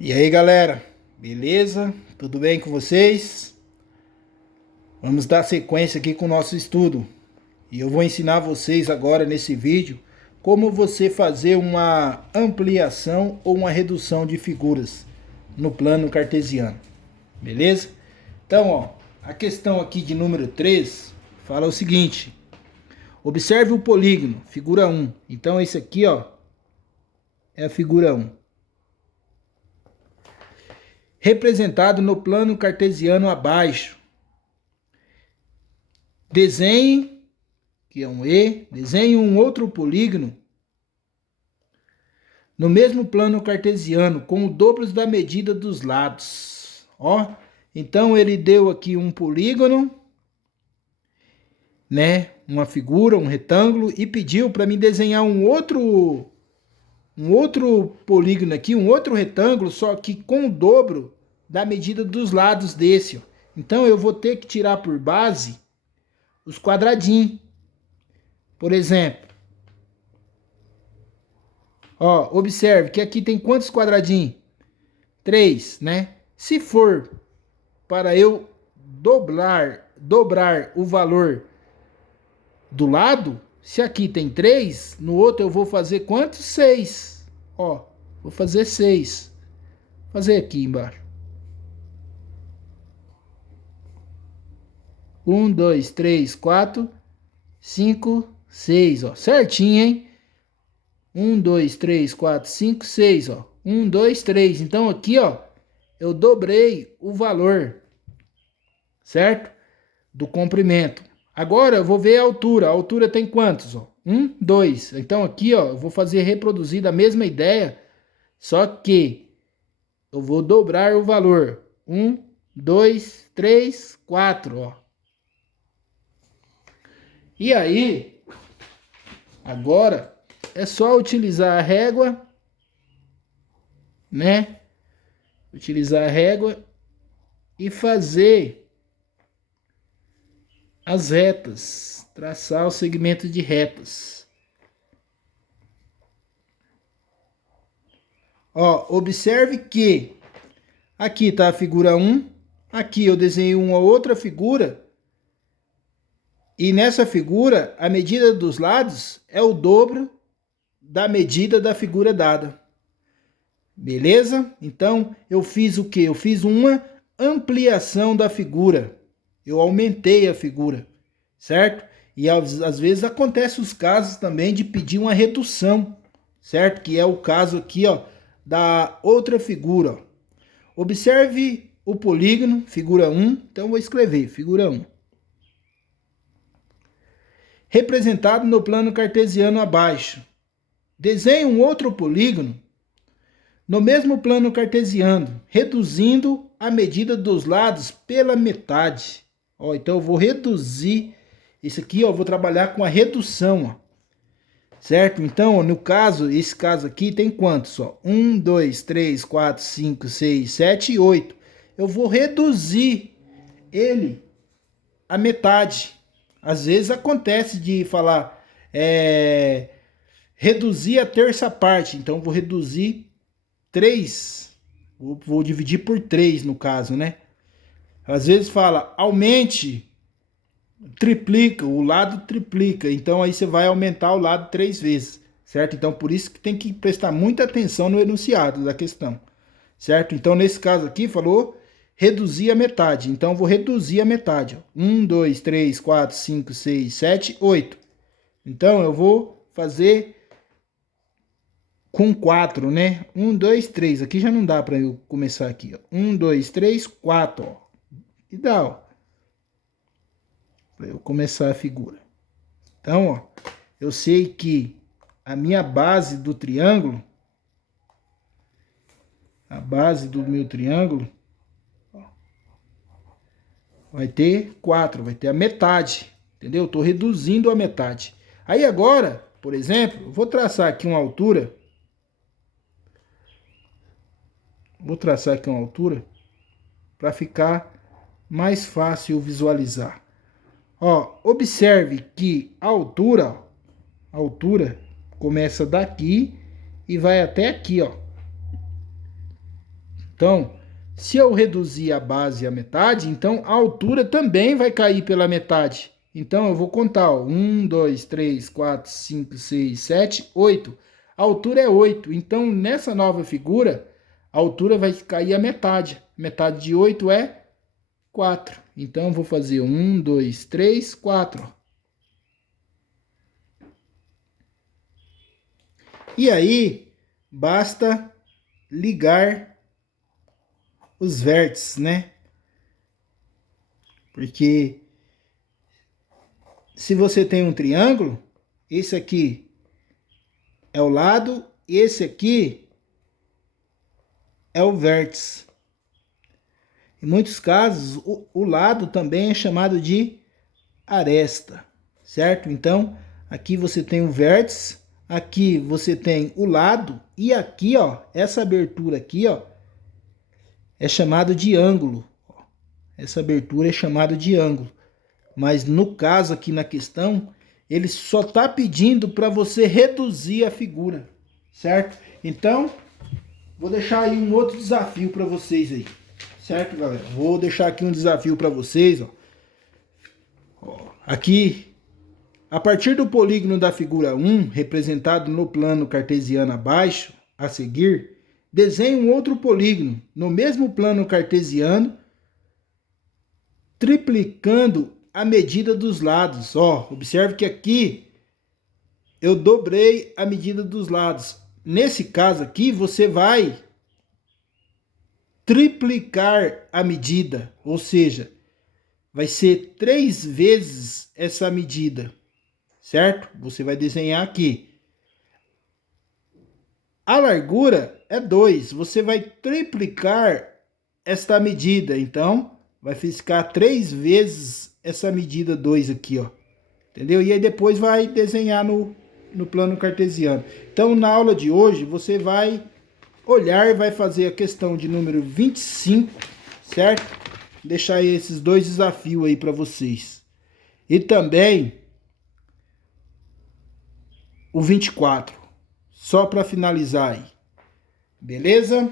E aí, galera, beleza? Tudo bem com vocês? Vamos dar sequência aqui com o nosso estudo. E eu vou ensinar vocês agora nesse vídeo como você fazer uma ampliação ou uma redução de figuras no plano cartesiano. Beleza? Então, ó, a questão aqui de número 3 fala o seguinte: observe o polígono, figura 1. Então esse aqui, ó, é a figura 1. Representado no plano cartesiano abaixo. Desenhe, que é um E, desenhe um outro polígono no mesmo plano cartesiano com o dobro da medida dos lados. Ó, então ele deu aqui um polígono, né, uma figura, um retângulo, e pediu para mim desenhar um outro polígono aqui, um outro retângulo, só que com o dobro da medida dos lados desse, ó. Então eu vou ter que tirar por base os quadradinhos. Por exemplo, ó, observe que aqui tem quantos quadradinhos? 3, né? Se for para eu dobrar o valor do lado, se aqui tem 3, no outro eu vou fazer quantos? 6. Ó, vou fazer 6. Vou fazer aqui embaixo. 1, 2, 3, 4, 5, 6, ó. Certinho, hein? 1, 2, 3, 4, 5, 6, ó. 1, 2, 3. Então aqui, ó, eu dobrei o valor, certo? Do comprimento. Agora eu vou ver a altura. A altura tem quantos, ó? 1, 2. Então aqui, ó, eu vou fazer reproduzir a mesma ideia, só que eu vou dobrar o valor. 1, 2, 3, 4, ó. E aí, agora é só utilizar a régua, né? Utilizar a régua e fazer as retas, traçar o segmento de retas. Ó, observe que aqui tá a figura 1, aqui eu desenhei uma outra figura, e nessa figura a medida dos lados é o dobro da medida da figura dada. Beleza? Então, eu fiz o quê? Eu fiz uma ampliação da figura. Eu aumentei a figura, certo? E às vezes acontece os casos também de pedir uma redução, certo? Que é o caso aqui, ó, da outra figura, ó. Observe o polígono, figura 1. Então, eu vou escrever, figura 1. Representado no plano cartesiano abaixo. Desenhe um outro polígono no mesmo plano cartesiano, reduzindo a medida dos lados pela metade. Ó, então eu vou reduzir isso aqui, ó, vou trabalhar com a redução, ó, certo? Então, ó, no caso, esse caso aqui tem quantos? Ó? 1, 2, 3, 4, 5, 6, 7 e 8. Eu vou reduzir ele a metade. Às vezes acontece de falar reduzir a terça parte, então vou reduzir 3, vou dividir por 3 no caso, né? Às vezes fala, aumente, triplica, o lado triplica, então aí você vai aumentar o lado 3 vezes, certo? Então por isso que tem que prestar muita atenção no enunciado da questão, certo? Então nesse caso aqui falou reduzir a metade, então vou reduzir a metade. 1, 2, 3, 4, 5, 6, 7, 8. Então eu vou fazer com 4, né? 1, 2, 3. Aqui já não dá para eu começar aqui, ó. 1, 2, 3, 4, ó. E dá, ó. Para eu começar a figura. Então, ó, eu sei que a minha base do triângulo, a base do meu triângulo, ó, vai ter 4, vai ter a metade, entendeu? Eu tô reduzindo a metade. Aí agora, por exemplo, eu vou traçar aqui uma altura. Vou traçar aqui uma altura para ficar mais fácil visualizar. Ó, observe que a altura começa daqui e vai até aqui, ó. Então, se eu reduzir a base à metade, então a altura também vai cair pela metade. Então, eu vou contar, ó, 1, 2, 3, 4, 5, 6, 7, 8. A altura é 8. Então, nessa nova figura, a altura vai cair a metade. Metade de 8 é 4. Então, eu vou fazer 1, 2, 3, 4. E aí, basta ligar os vértices, né? Porque se você tem um triângulo, esse aqui é o lado, esse aqui é o vértice. Em muitos casos, o lado também é chamado de aresta, certo? Então, aqui você tem o vértice, aqui você tem o lado, e aqui, ó, essa abertura aqui, ó, é chamado de ângulo. Essa abertura é chamada de ângulo. Mas no caso aqui na questão, ele só está pedindo para você reduzir a figura, certo? Então, vou deixar aí um outro desafio para vocês aí, certo, galera? Vou deixar aqui um desafio para vocês, ó. Aqui, a partir do polígono da figura 1, representado no plano cartesiano abaixo, a seguir, desenhe um outro polígono no mesmo plano cartesiano, triplicando a medida dos lados. Ó, observe que aqui eu dobrei a medida dos lados. Nesse caso aqui, você vai triplicar a medida, ou seja, vai ser 3 vezes essa medida, certo? Você vai desenhar aqui. A largura é 2, você vai triplicar esta medida, então vai ficar 3 vezes essa medida 2 aqui, ó. Entendeu? E aí depois vai desenhar no plano cartesiano. Então, na aula de hoje, você vai olhar e vai fazer a questão de número 25, certo? Deixar aí esses dois desafios aí para vocês. E também o 24, só para finalizar aí. Beleza?